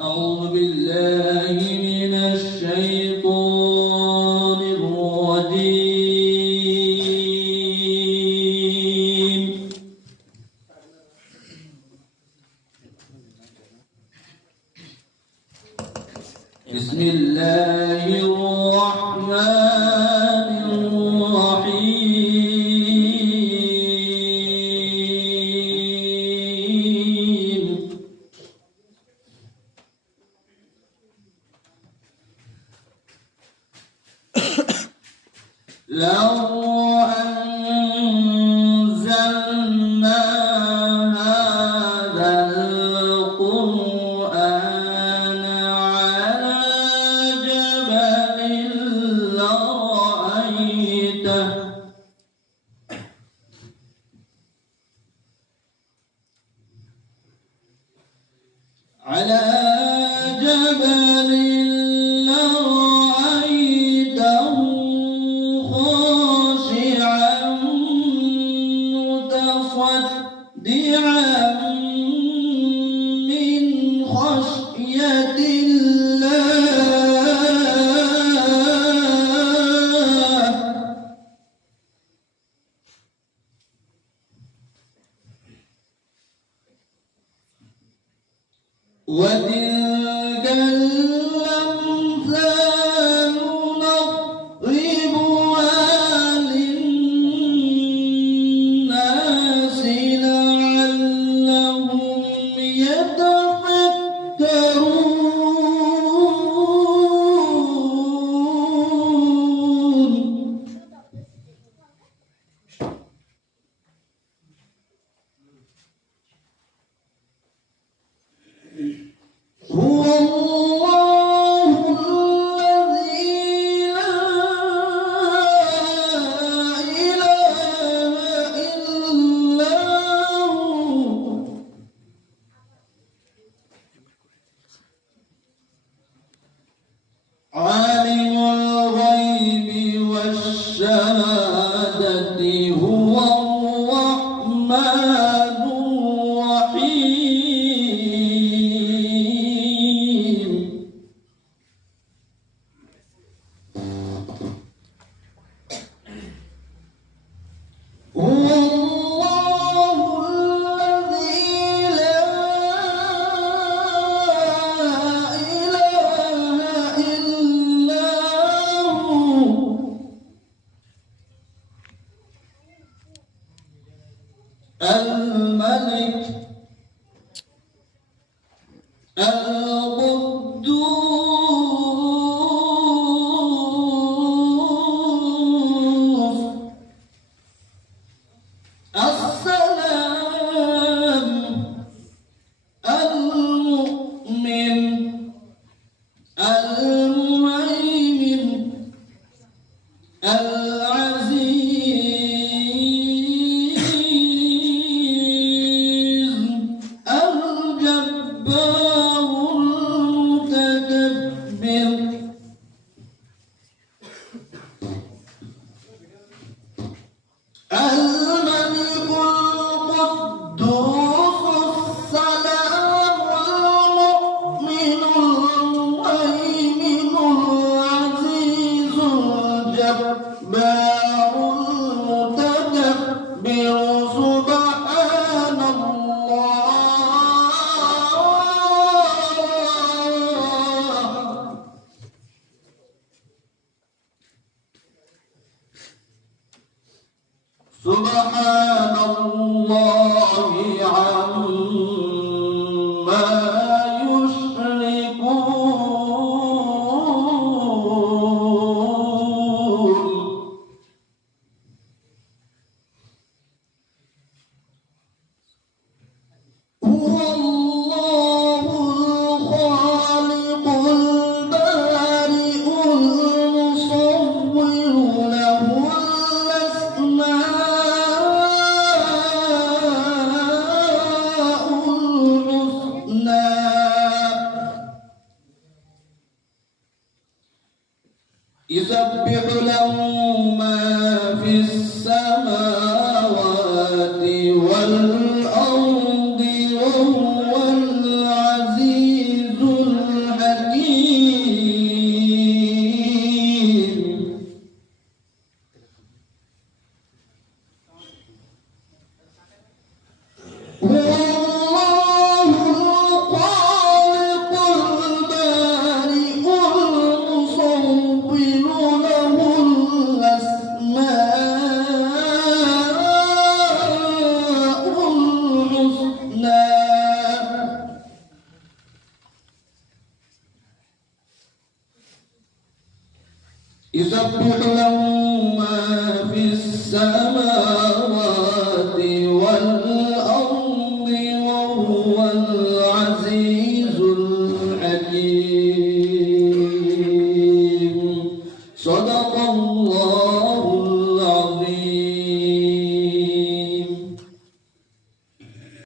أعوذ بالله من الشيطان الرجيم. بسم الله الرحمن الرحيم. لو أنزلنا هذا القرآن على جبل لرأيته خاشعا متصدعا من خشية الله. وتلك الأمثال نضربها للناس لعلهم يتفكرون. هو الله الذي لا إله إلا هو عالم الغيب والشهادة هو الرحمن الرحيم. هو الله الذي لا إله إلا هو الملك القدوس السلام المؤمن المهيمن العزيز الجبار المتكبر. الملك القدوس السلام المؤمن المهيمن العزيز الجبار المتكبر. سبحان الله. سبحان الله عما يشركون. هو الله الخالق البارئ المصور له الأسماء الحسنى. يسبح له ما في السماوات والأرض وهو العزيز يسبح له